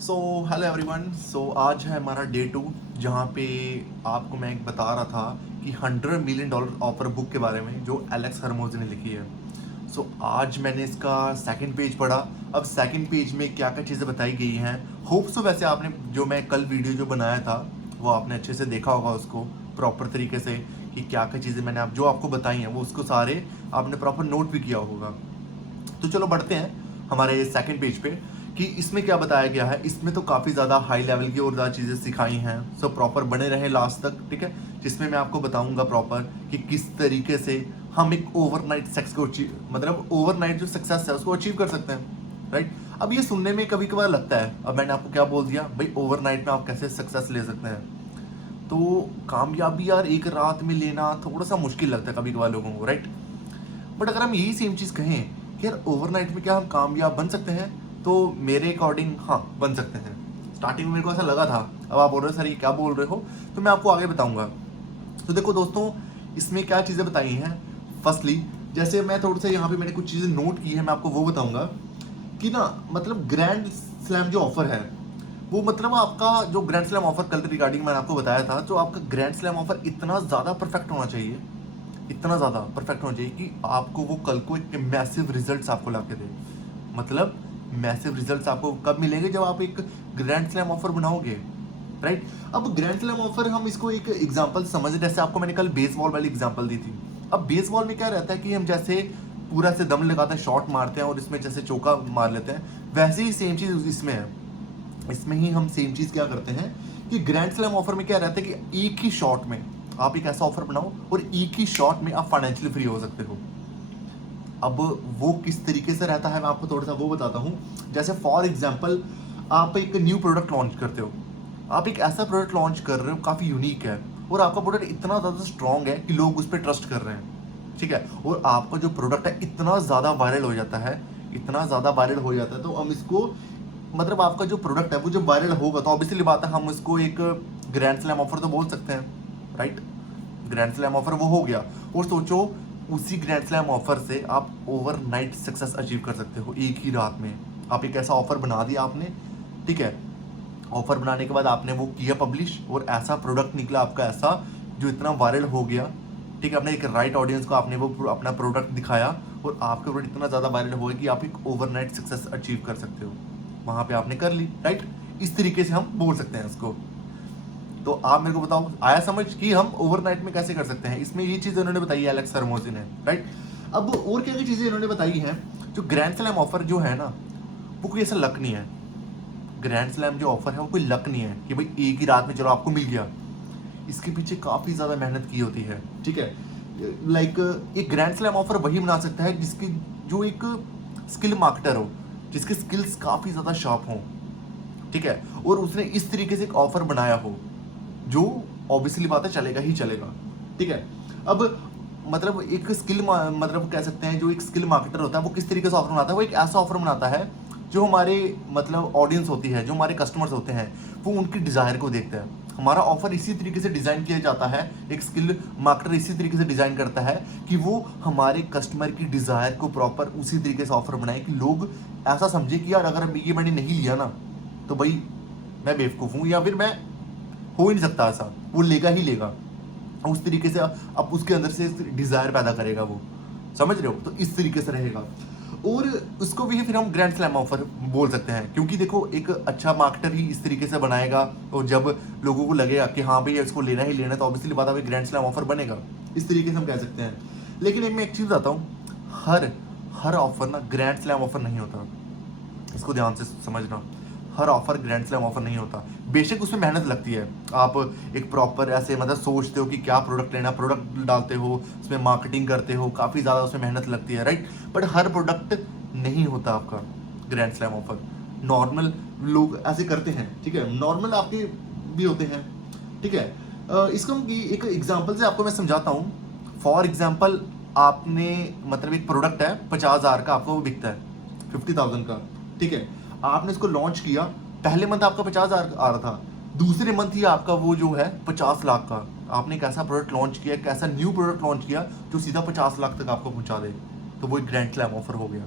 So hello everyone. आज है हमारा डे 2 जहाँ पे आपको मैं एक बता रहा था कि $100 मिलियन ऑफर बुक के बारे में जो एलेक्स हरमोज ने लिखी है। आज मैंने इसका सेकंड पेज पढ़ा। अब सेकंड पेज में क्या क्या चीज़ें बताई गई हैं, होप सो वैसे आपने जो मैं कल वीडियो जो बनाया था वो आपने अच्छे से देखा होगा उसको प्रॉपर तरीके से, कि क्या क्या चीज़ें मैंने आप जो आपको बताई हैं वो उसको सारे आपने प्रॉपर नोट भी किया होगा। तो चलो बढ़ते हैं हमारे सेकंड पेज पे कि इसमें क्या बताया गया है। इसमें तो काफ़ी ज़्यादा हाई लेवल की और ज़्यादा चीज़ें सिखाई हैं। प्रॉपर बने रहें लास्ट तक, ठीक है, जिसमें मैं आपको बताऊंगा प्रॉपर कि किस तरीके से हम एक ओवरनाइट सक्सेस को मतलब ओवरनाइट जो सक्सेस है उसको अचीव कर सकते हैं, राइट। अब ये सुनने में कभी कभार लगता है, अब मैंने आपको क्या बोल दिया भाई, ओवरनाइट में आप कैसे सक्सेस ले सकते हैं। तो कामयाबी यार एक रात में लेना थोड़ा सा मुश्किल लगता है कभी कभार लोगों को, राइट। बट अगर हम यही सेम चीज़ कहें कि यार ओवरनाइट में क्या हम कामयाब बन सकते हैं, तो मेरे अकॉर्डिंग हाँ बन सकते हैं। स्टार्टिंग में मेरे को ऐसा लगा था, अब आप बोल रहे हो सर ये क्या बोल रहे हो, तो मैं आपको आगे बताऊंगा। तो देखो दोस्तों, इसमें क्या चीज़ें बताई हैं। फर्स्टली जैसे मैं थोड़ा सा यहाँ पे मैंने कुछ चीज़ें नोट की है, मैं आपको वो बताऊंगा कि ना मतलब ग्रैंड स्लैम जो ऑफर है वो मतलब आपका जो ग्रैंड स्लैम ऑफर कल रिगार्डिंग मैंने आपको बताया था, जो आपका ग्रैंड स्लैम ऑफर इतना ज़्यादा परफेक्ट होना चाहिए, इतना ज़्यादा परफेक्ट होना चाहिए कि आपको वो कल को एक मैसिव रिजल्ट्स आपको ला के दे। मतलब मैसिव रिजल्ट्स आपको कब मिलेंगे, जब आप एक ग्रैंड स्लैम ऑफर बनाओगे, राइट। अब ग्रैंड स्लैम ऑफर हम इसको एक एग्जांपल समझ, जैसे आपको मैंने कल बेसबॉल वाली एग्जांपल दी थी। अब बेसबॉल में क्या रहता है कि हम जैसे पूरा से दम लगाते हैं, शॉट मारते हैं और इसमें जैसे चौका मार लेते हैं, वैसे ही सेम चीज़ इसमें है। इसमें ही हम सेम चीज़ क्या करते हैं कि ग्रैंड स्लैम ऑफर में क्या रहता है कि एक ही शॉट में आप एक ऐसा ऑफर बनाओ और एक ही शॉट में आप फाइनेंशियली फ्री हो सकते हो। अब वो किस तरीके से रहता है मैं आपको थोड़ा सा वो बताता हूँ। जैसे फॉर एग्जांपल आप एक न्यू प्रोडक्ट लॉन्च करते हो, आप एक ऐसा प्रोडक्ट लॉन्च कर रहे हो काफ़ी यूनिक है और आपका प्रोडक्ट इतना ज़्यादा स्ट्रॉन्ग है कि लोग उस पर ट्रस्ट कर रहे हैं, ठीक है, और आपका जो प्रोडक्ट है इतना ज़्यादा वायरल हो जाता है, इतना ज़्यादा वायरल हो जाता है, तो हम इसको मतलब आपका जो प्रोडक्ट है वो जब वायरल होगा तो ऑब्वियसली बात है हम इसको एक ग्रैंड स्लैम ऑफर तो बोल सकते हैं, राइट। ग्रैंड स्लैम ऑफर वो हो गया, और सोचो उसी ग्रैंड स्लैम ऑफर से आप ओवरनाइट सक्सेस अचीव कर सकते हो एक ही रात में। आप एक ऐसा ऑफर बना दिया आपने, ठीक है, ऑफर बनाने के बाद आपने वो किया पब्लिश और ऐसा प्रोडक्ट निकला आपका ऐसा जो इतना वायरल हो गया, ठीक है, आपने एक राइट ऑडियंस को आपने वो अपना प्रोडक्ट दिखाया और आपका प्रोडक्ट इतना ज़्यादा वायरल हो गया कि आप एक ओवरनाइट सक्सेस अचीव कर सकते हो, वहाँ पे आपने कर ली, राइट। इस तरीके से हम बोल सकते हैं इसको। तो आप मेरे को बताओ आया समझ कि हम ओवरनाइट में कैसे कर सकते हैं। इसमें ये चीज़ उन्होंने बताई है एलेक्स हरमोजी ने, राइट। अब और क्या क्या चीज़ें इन्होंने बताई हैं। जो ग्रैंड स्लैम ऑफर जो है ना वो कोई ऐसा लक नहीं है। ग्रैंड स्लैम जो ऑफर है वो कोई लक नहीं है कि भाई एक ही रात में चलो आपको मिल गया। इसके पीछे काफ़ी ज़्यादा मेहनत की होती है, ठीक है। लाइक एक ग्रैंड स्लैम ऑफर वही बना सकता है जिसकी जो एक स्किल मार्केटर हो, जिसके स्किल्स काफ़ी ज़्यादा शार्प हों, ठीक है, और उसने इस तरीके से एक ऑफर बनाया हो जो ऑब्वियसली बात है चलेगा ही चलेगा, ठीक है। अब मतलब एक स्किल मतलब कह सकते हैं जो एक स्किल मार्केटर होता है वो किस तरीके से ऑफर बनाता है, वो एक ऐसा ऑफर बनाता है जो हमारे मतलब ऑडियंस होती है, जो हमारे कस्टमर्स होते हैं, वो उनकी डिज़ायर को देखते हैं। हमारा ऑफर इसी तरीके से डिज़ाइन किया जाता है, एक स्किल मार्केटर इसी तरीके से डिज़ाइन करता है कि वो हमारे कस्टमर की डिज़ायर को प्रॉपर उसी तरीके से ऑफर बनाए कि लोग ऐसा समझे कि यार अगर ये मैंने नहीं लिया ना तो भाई मैं बेवकूफ़ हूँ, या फिर मैं हो ही नहीं सकता ऐसा, वो लेगा ही लेगा। उस तरीके से अब उसके अंदर से डिज़ायर पैदा करेगा वो, समझ रहे हो, तो इस तरीके से रहेगा। और उसको भी फिर हम ग्रैंड स्लैम ऑफर बोल सकते हैं, क्योंकि देखो एक अच्छा मार्केटर ही इस तरीके से बनाएगा और जब लोगों को लगेगा कि हाँ भाई इसको लेना ही लेना है तो ऑब्वियसली बात है ग्रैंड स्लैम ऑफर बनेगा। इस तरीके से हम कह सकते हैं। लेकिन एक मैं एक चीज़ बताता हूँ, हर हर ऑफर ना ग्रैंड स्लैम ऑफर नहीं होता, इसको ध्यान से समझना। हर ऑफर ग्रैंड स्लैम ऑफर नहीं होता। बेशक उसमें मेहनत लगती है, आप एक प्रॉपर ऐसे मतलब सोचते हो कि क्या प्रोडक्ट लेना, प्रोडक्ट डालते हो, उसमें मार्केटिंग करते हो, काफ़ी ज़्यादा उसमें मेहनत लगती है, राइट। बट हर प्रोडक्ट नहीं होता आपका ग्रैंड स्लैम ऑफर। नॉर्मल लोग ऐसे करते हैं, ठीक है, नॉर्मल आपके भी होते हैं, ठीक है। इसको एक एग्जाम्पल से आपको मैं समझाता हूँ। फॉर एग्जाम्पल आपने मतलब एक प्रोडक्ट है 50,000 का, आपको वो बिकता है 50,000 का, ठीक है। आपने इसको लॉन्च किया, पहले मंथ आपका 50,000 आ रहा था, दूसरे मंथ ही आपका वो जो है 50 लाख का। आपने एक ऐसा प्रोडक्ट लॉन्च किया, एक ऐसा न्यू प्रोडक्ट लॉन्च किया जो सीधा 50 लाख तक आपको पहुंचा दे, तो वो एक ग्रैंड स्लैम ऑफर हो गया।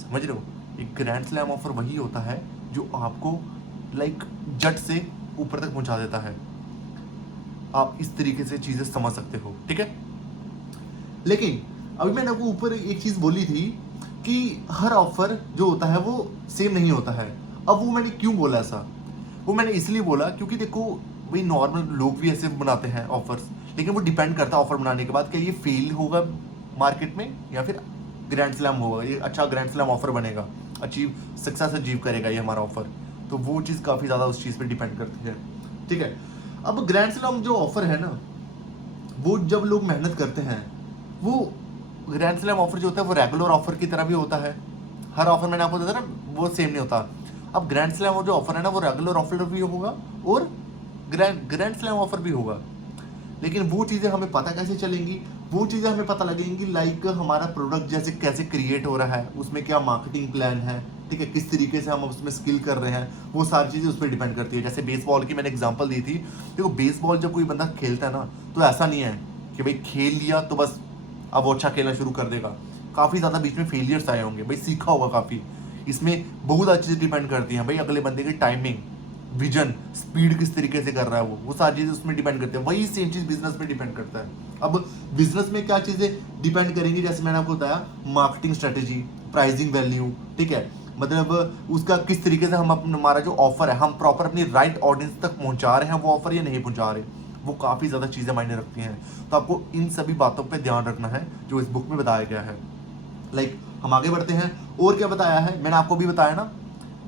समझ रहे हो, एक ग्रैंड स्लैम ऑफर वही होता है जो आपको लाइक जट से ऊपर तक पहुंचा देता है। आप इस तरीके से चीज़ें समझ सकते हो, ठीक है। लेकिन अभी मैंने आपको ऊपर एक चीज़ बोली थी कि हर ऑफर जो होता है वो सेम नहीं होता है। अब वो मैंने क्यों बोला ऐसा? वो मैंने इसलिए बोला क्योंकि देखो भाई नॉर्मल लोग भी ऐसे बनाते हैं ऑफर्स, लेकिन वो डिपेंड करता है ऑफर बनाने के बाद क्या ये फेल होगा मार्केट में या फिर ग्रैंड स्लैम होगा, ये अच्छा ग्रैंड स्लैम ऑफर बनेगा, सक्सेस अचीव करेगा ये हमारा ऑफर। तो वो चीज़ काफ़ी ज़्यादा उस चीज़ पे डिपेंड करती है, ठीक है। अब ग्रैंड स्लैम जो ऑफर है ना, वो जब लोग मेहनत करते हैं, वो ग्रैंड स्लैम ऑफर जो होता है वो रेगुलर ऑफर की तरह भी होता है। हर ऑफर मैंने आपको बताया ना वो सेम नहीं होता। अब ग्रैंड स्लैम जो ऑफर है ना वो रेगुलर ऑफर भी होगा और ग्रैंड स्लैम ऑफर भी होगा। लेकिन वो चीज़ें हमें पता कैसे चलेंगी? वो चीज़ें हमें पता लगेंगी लाइक हमारा प्रोडक्ट जैसे कैसे क्रिएट हो रहा है, उसमें क्या मार्केटिंग प्लान है, ठीक है, किस तरीके से हम उसमें स्किल कर रहे हैं, वो सारी चीज़ें उस पर डिपेंड करती है। जैसे बेसबॉल की मैंने एग्जांपल दी थी। देखो बेसबॉल जब कोई बंदा खेलता है ना तो ऐसा नहीं है कि भाई खेल लिया तो बस अब वो अच्छा खेलना शुरू कर देगा। काफ़ी ज़्यादा बीच में फेलियर्स आए होंगे, भाई सीखा होगा काफ़ी। इसमें बहुत अच्छी चीज़ें डिपेंड करती हैं भाई, अगले बंदे की टाइमिंग, विजन, स्पीड किस तरीके से कर रहा है वो सारी चीज़ें उसमें डिपेंड करती है। वही सेम चीज़ बिजनेस में डिपेंड करता है। अब बिजनेस में क्या चीज़ें डिपेंड करेंगी, जैसे मैंने आपको बताया मार्केटिंग स्ट्रेटेजी, प्राइसिंग वैल्यू, ठीक है, मतलब उसका किस तरीके से हम हमारा जो ऑफर है हम प्रॉपर अपनी राइट ऑडियंस तक पहुंचा रहे हैं वो ऑफर या नहीं पहुंचा रहे, वो काफ़ी ज़्यादा चीज़ें मायने रखती हैं। तो आपको इन सभी बातों पे ध्यान रखना है जो इस बुक में बताया गया है। लाइक हम आगे बढ़ते हैं। और क्या बताया है, मैंने आपको भी बताया ना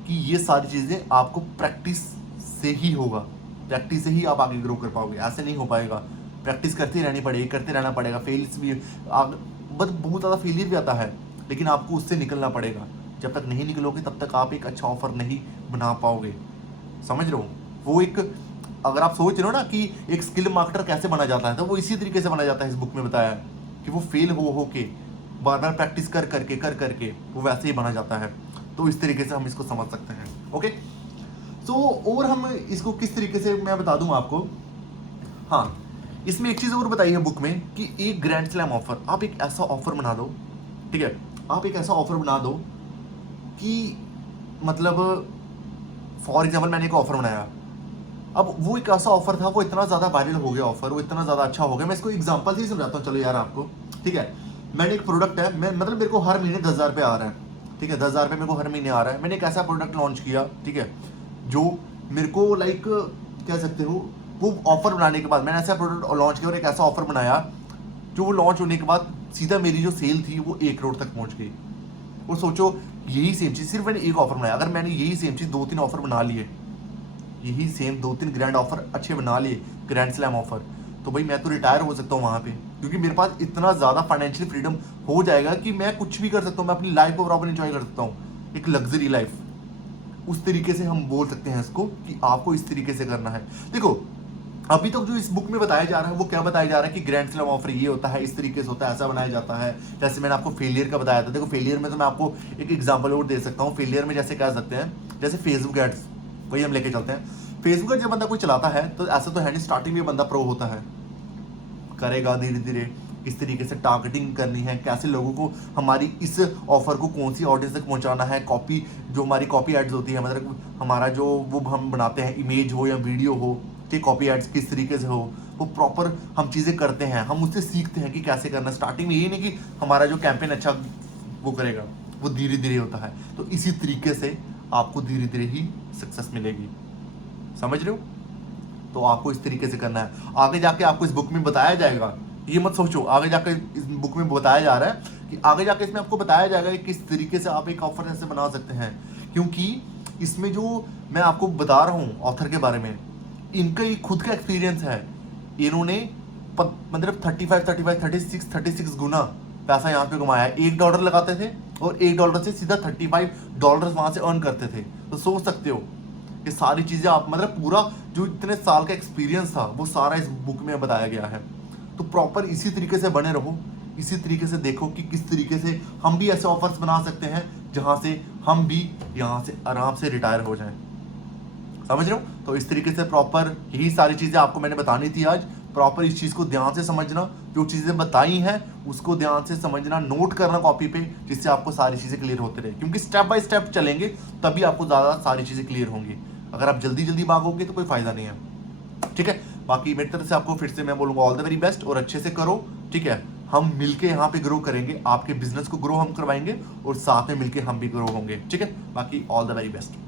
कि ये सारी चीज़ें आपको प्रैक्टिस से ही होगा, प्रैक्टिस से ही आप आगे ग्रो कर पाओगे, ऐसे नहीं हो पाएगा। प्रैक्टिस करती रहनी पड़ेगी, करते रहना पड़ेगा। फेल्स भी बहुत ज़्यादा फेलियर भी आता है, लेकिन आपको उससे निकलना पड़ेगा। जब तक नहीं निकलोगे तब तक आप एक अच्छा ऑफर नहीं बना पाओगे, समझ रहे हो। वो एक अगर आप सोच रहे हो ना कि एक स्किल मार्केटर कैसे बना जाता है, तो वो इसी तरीके से बना जाता है। इस बुक में बताया है कि वो फेल हो के बार बार प्रैक्टिस कर करके वो वैसे ही बना जाता है। तो इस तरीके से हम इसको समझ सकते हैं, ओके। तो और हम इसको किस तरीके से मैं बता दूं आपको। हाँ, इसमें एक चीज़ और बताई है बुक में कि एक ग्रैंड स्लैम ऑफर, आप एक ऐसा ऑफर बना दो, ठीक है, आप एक ऐसा ऑफर बना दो कि मतलब फॉर एग्जाम्पल मैंने एक ऑफर बनाया। अब वो एक ऐसा ऑफर था, वो इतना ज़्यादा वायरल हो गया ऑफर, वो इतना ज़्यादा अच्छा हो गया। मैं इसको एग्जांपल से ही समझाता हूँ, चलो यार आपको, ठीक है। मैंने एक प्रोडक्ट है, मैं मतलब मेरे को हर महीने 10,000 रुपये आ रहा है, ठीक है, 10,000 रुपये मेरे को हर महीने आ रहा है। मैंने एक ऐसा प्रोडक्ट लॉन्च किया, ठीक है, जो मेरे को लाइक कह सकते हो वो ऑफर बनाने के बाद मैंने ऐसा प्रोडक्ट लॉन्च किया और एक ऐसा ऑफर बनाया जो वो लॉन्च होने के बाद सीधा मेरी जो सेल थी वो 1 करोड़ तक पहुँच गई। और सोचो यही सेम चीज़, सिर्फ मैंने एक ऑफर बनाया, अगर मैंने यही सेम चीज़ 2-3 ऑफर बना लिए, यही सेम 2-3 ग्रैंड ऑफर अच्छे बना लिए, ग्रैंड स्लैम ऑफर, तो भाई मैं तो रिटायर हो सकता हूँ वहाँ पे, क्योंकि मेरे पास इतना ज़्यादा फाइनेंशियल फ्रीडम हो जाएगा कि मैं कुछ भी कर सकता हूँ, मैं अपनी लाइफ को प्रॉपर एंजॉय कर सकता हूँ, एक लग्जरी लाइफ। उस तरीके से हम बोल सकते हैं इसको कि आपको इस तरीके से करना है। देखो अभी तक जो इस बुक में बताया जा रहा है वो क्या बताया जा रहा है कि ग्रैंड स्लैम ऑफर ये होता है, इस तरीके से होता है, ऐसा बनाया जाता है। जैसे मैंने आपको फेलियर का बताया था, देखो फेलियर में तो मैं आपको एक एग्जांपल और दे सकता हूँ। फेलियर में जैसे कह सकते हैं, जैसे फेसबुक एड्स, वही हम लेके चलते हैं। फेसबुक एड जब बंदा कोई चलाता है तो ऐसा तो है नहीं स्टार्टिंग में बंदा प्रो होता है, करेगा धीरे धीरे किस तरीके से टारगेटिंग करनी है, कैसे लोगों को हमारी इस ऑफर को कौन सी ऑडियंस तक पहुंचाना है। कॉपी जो हमारी कॉपी एड्स होती है, मतलब हमारा जो वो हम बनाते हैं, इमेज हो या वीडियो हो, ठीक, कॉपी एड्स किस तरीके से हो, वो प्रॉपर हम चीज़ें करते हैं, हम उससे सीखते हैं कि कैसे करना। स्टार्टिंग में यही नहीं कि हमारा जो कैंपेन अच्छा वो करेगा, वो धीरे धीरे होता है। तो इसी तरीके से आपको धीरे धीरे ही सक्सेस मिलेगी, समझ रहे हो। तो आपको इस तरीके से करना है। आगे जाके आपको इस बुक में बताया जाएगा, ये मत सोचो आगे जाके इस बुक में बताया जा रहा है कि आगे जाके इसमें आपको बताया जाएगा कि किस तरीके से आप एक ऑफर ऐसे बना सकते हैं। क्योंकि इसमें जो मैं आपको बता रहा हूँ ऑथर के बारे में, इनका ही खुद का एक्सपीरियंस है। इन्होंने मतलब 36 गुना पैसा यहाँ पे कमाया। $1 लगाते थे और $1 से सीधा $35 वहाँ से अर्न करते थे। तो सोच सकते हो ये सारी चीज़ें आप मतलब पूरा जो इतने साल का एक्सपीरियंस था वो सारा इस बुक में बताया गया है। तो प्रॉपर इसी तरीके से बने रहो, इसी तरीके से देखो कि किस तरीके से हम भी ऐसे ऑफर्स बना सकते हैं जहाँ से हम भी यहाँ से आराम से रिटायर हो जाएं, समझ रहे हो। तो इस तरीके से प्रॉपर यही सारी चीज़ें आपको मैंने बतानी थी आज। प्रॉपर इस चीज़ को ध्यान से समझना, जो चीज़ें बताई हैं उसको ध्यान से समझना, नोट करना कॉपी पे, जिससे आपको सारी चीज़ें क्लियर होते रहे, क्योंकि स्टेप बाय स्टेप चलेंगे तभी आपको ज़्यादा सारी चीज़ें क्लियर होंगी। अगर आप जल्दी जल्दी भागोगे तो कोई फ़ायदा नहीं है, ठीक है। बाकी मेरी तरफ से आपको फिर से मैं बोलूँगा ऑल द वेरी बेस्ट, और अच्छे से करो, ठीक है। हम मिलके यहाँ पे ग्रो करेंगे, आपके बिजनेस को ग्रो हम करवाएंगे और साथ में मिलके हम भी ग्रो होंगे, ठीक है। बाकी ऑल द वेरी बेस्ट।